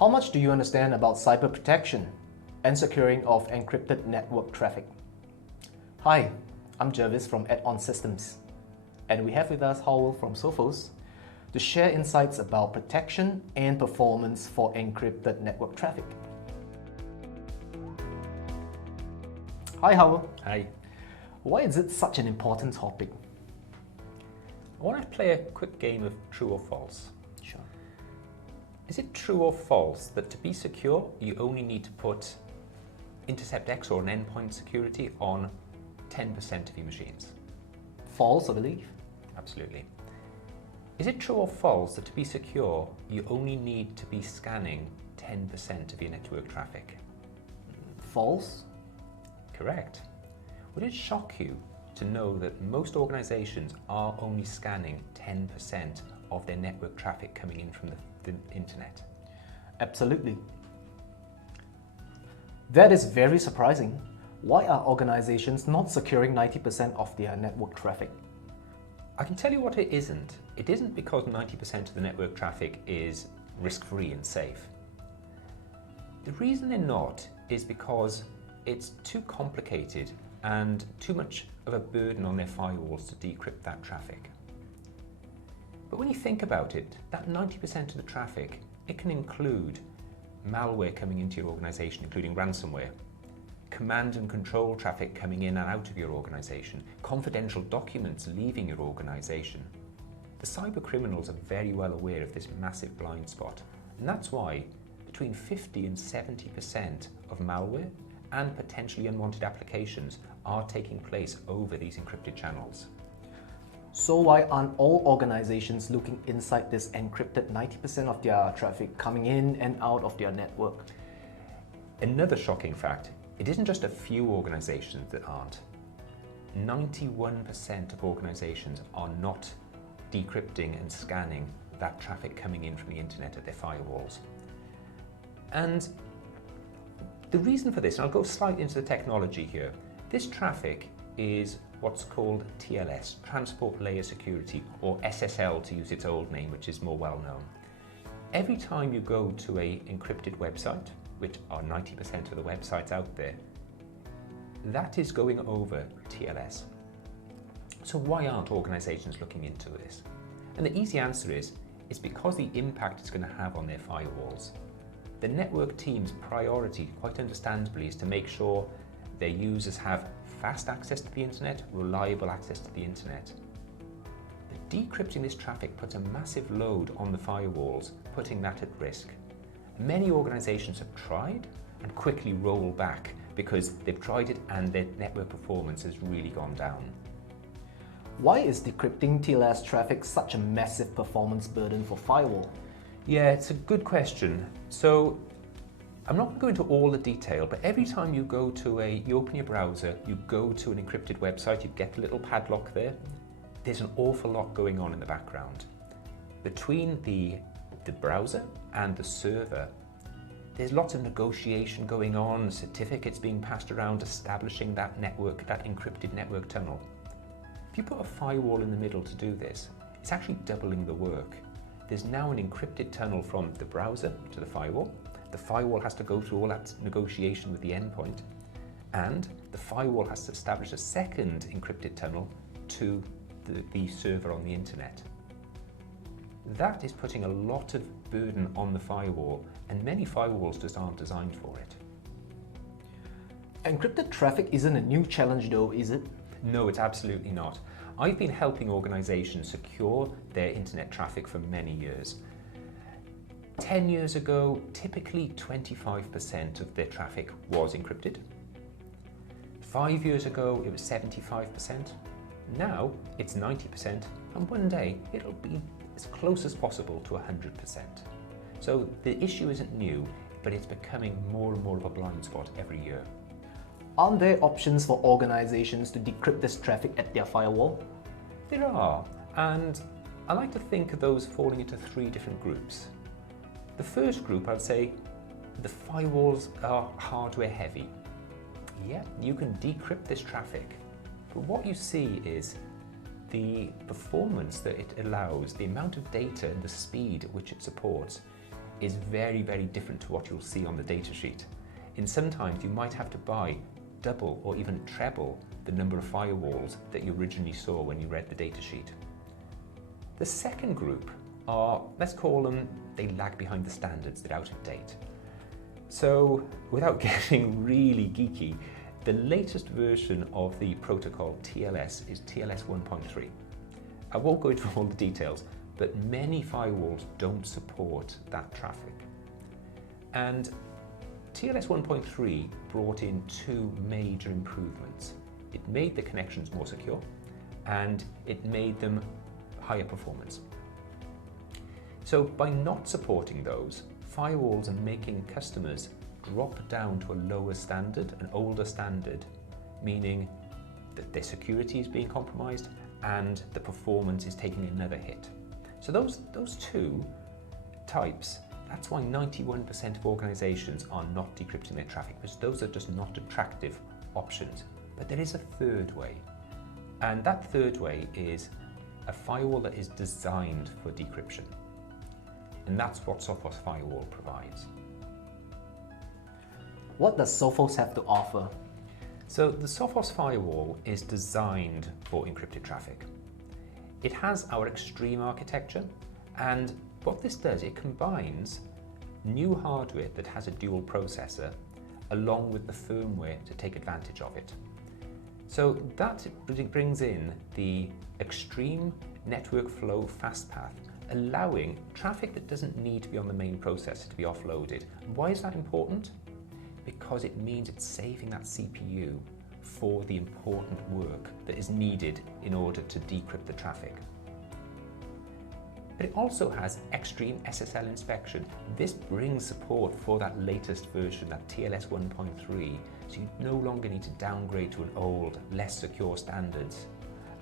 How much do you understand about cyber protection and securing of encrypted network traffic? Hi, I'm Jervis from AddOn Systems, and we have with us Hywel from Sophos to share insights about protection and performance for encrypted network traffic. Hi Hywel. Hi. Why is it such an important topic? I want to play a quick game of true or false. Sure. Is it true or false that to be secure, you only need to put Intercept X or an endpoint security on 10% of your machines? False, I believe. Absolutely. Is it true or false that to be secure, you only need to be scanning 10% of your network traffic? False. Correct. Would it shock you to know that most organizations are only scanning 10% of their network traffic coming in from the internet? Absolutely. That is very surprising. Why are organizations not securing 90% of their network traffic? I can tell you what it isn't. It isn't because 90% of the network traffic is risk-free and safe. The reason they're not is because it's too complicated and too much of a burden on their firewalls to decrypt that traffic. But when you think about it, that 90% of the traffic, it can include malware coming into your organization, including ransomware, command and control traffic coming in and out of your organization, confidential documents leaving your organization. The cyber criminals are very well aware of this massive blind spot, and that's why between 50 and 70% of malware and potentially unwanted applications are taking place over these encrypted channels. So why aren't all organizations looking inside this encrypted 90% of their traffic coming in and out of their network? Another shocking fact, it isn't just a few organizations that aren't. 91% of organizations are not decrypting and scanning that traffic coming in from the internet at their firewalls. And the reason for this, and I'll go slightly into the technology here, this traffic is what's called TLS, Transport Layer Security, or SSL to use its old name, which is more well known. Every time you go to an encrypted website, which are 90% of the websites out there, that is going over TLS. So why aren't organizations looking into this? And the easy answer is, it's because the impact it's going to have on their firewalls. The network team's priority, quite understandably, is to make sure their users have fast access to the internet, reliable access to the internet. But decrypting this traffic puts a massive load on the firewalls, putting that at risk. Many organizations have tried and quickly roll back because they've tried it and their network performance has really gone down. Why is decrypting TLS traffic such a massive performance burden for firewall? Yeah, it's a good question. So I'm not going to go into all the detail, but every time you open your browser, you go to an encrypted website, you get a little padlock there, there's an awful lot going on in the background. Between the browser and the server, there's lots of negotiation going on, certificates being passed around, establishing that network, that encrypted network tunnel. If you put a firewall in the middle to do this, it's actually doubling the work. There's now an encrypted tunnel from the browser to the firewall. The firewall has to go through all that negotiation with the endpoint, and the firewall has to establish a second encrypted tunnel to the server on the internet. That is putting a lot of burden on the firewall, and many firewalls just aren't designed for it. Encrypted traffic isn't a new challenge though, is it? No, it's absolutely not. I've been helping organizations secure their internet traffic for many years. 10 years ago, typically 25% of their traffic was encrypted. 5 years ago, it was 75%. Now, it's 90%, and one day, it'll be as close as possible to 100%. So the issue isn't new, but it's becoming more and more of a blind spot every year. Aren't there options for organizations to decrypt this traffic at their firewall? There are, and I like to think of those falling into three different groups. The first group, I'd say, the firewalls are hardware heavy. Yeah, you can decrypt this traffic, but what you see is the performance that it allows, the amount of data and the speed at which it supports is very, very different to what you'll see on the datasheet. And sometimes you might have to buy double or even treble the number of firewalls that you originally saw when you read the datasheet. The second group are, let's call them, they lag behind the standards, they're out of date. So without getting really geeky, the latest version of the protocol TLS is TLS 1.3. I won't go into all the details, but many firewalls don't support that traffic. And TLS 1.3 brought in two major improvements. It made the connections more secure and it made them higher performance. So by not supporting those, firewalls are making customers drop down to a lower standard, an older standard, meaning that their security is being compromised and the performance is taking another hit. So those two types, that's why 91% of organizations are not decrypting their traffic, because those are just not attractive options. But there is a third way, and that third way is a firewall that is designed for decryption. And that's what Sophos Firewall provides. What does Sophos have to offer? So the Sophos Firewall is designed for encrypted traffic. It has our extreme architecture, and what this does, it combines new hardware that has a dual processor along with the firmware to take advantage of it. So that brings in the extreme network flow fast path, allowing traffic that doesn't need to be on the main processor to be offloaded. And why is that important? Because it means it's saving that CPU for the important work that is needed in order to decrypt the traffic. But it also has extreme SSL inspection. This brings support for that latest version, that TLS 1.3, so you no longer need to downgrade to an old, less secure standards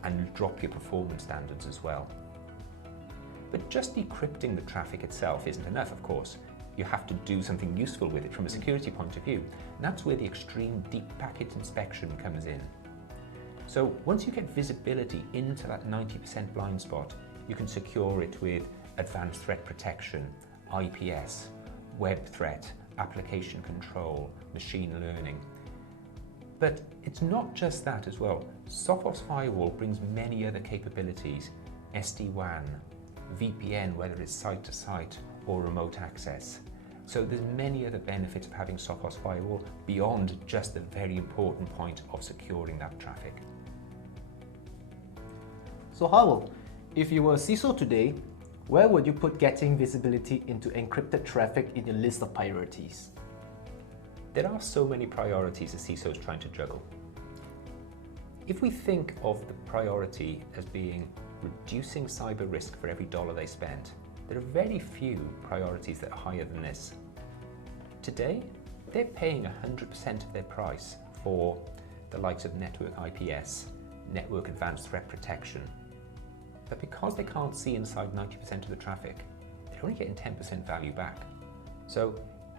and drop your performance standards as well. But just decrypting the traffic itself isn't enough, of course. You have to do something useful with it from a security point of view. And that's where the extreme deep packet inspection comes in. So once you get visibility into that 90% blind spot, you can secure it with advanced threat protection, IPS, web threat, application control, machine learning. But it's not just that as well. Sophos Firewall brings many other capabilities, SD-WAN, VPN, whether it's site-to-site or remote access. So there's many other benefits of having Sophos Firewall beyond just the very important point of securing that traffic. So Hywel, if you were a CISO today, where would you put getting visibility into encrypted traffic in your list of priorities? There are so many priorities a CISO is trying to juggle. If we think of the priority as being reducing cyber risk for every dollar they spend, there are very few priorities that are higher than this. Today, they're paying 100% of their price for the likes of network IPS, network advanced threat protection. But because they can't see inside 90% of the traffic, they're only getting 10% value back. So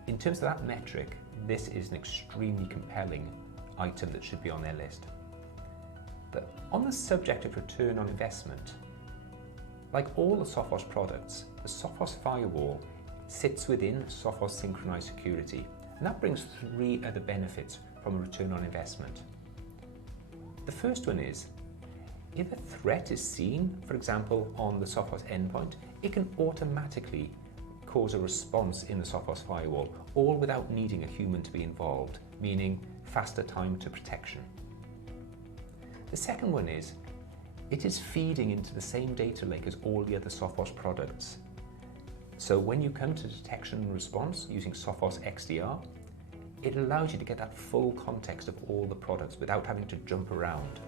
in terms of that metric, this is an extremely compelling item that should be on their list. But on the subject of return on investment, like all the Sophos products, the Sophos Firewall sits within Sophos Synchronized Security, and that brings three other benefits from a return on investment. The first one is, if a threat is seen, for example, on the Sophos endpoint, it can automatically cause a response in the Sophos Firewall, all without needing a human to be involved, meaning faster time to protection. The second one is, it is feeding into the same data lake as all the other Sophos products. So when you come to detection and response using Sophos XDR, it allows you to get that full context of all the products without having to jump around.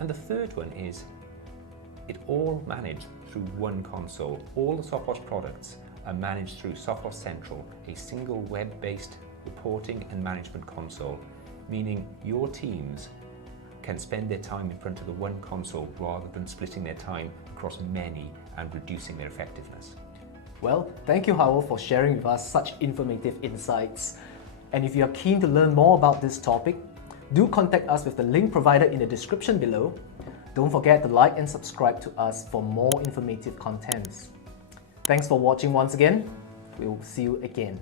And the third one is, it all managed through one console. All the Sophos products are managed through Sophos Central, a single web-based reporting and management console, meaning your teams can spend their time in front of the one console rather than splitting their time across many and reducing their effectiveness. Well, thank you Hywel for sharing with us such informative insights. And if you are keen to learn more about this topic, do contact us with the link provided in the description below. Don't forget to like and subscribe to us for more informative contents. Thanks for watching once again. We'll see you again.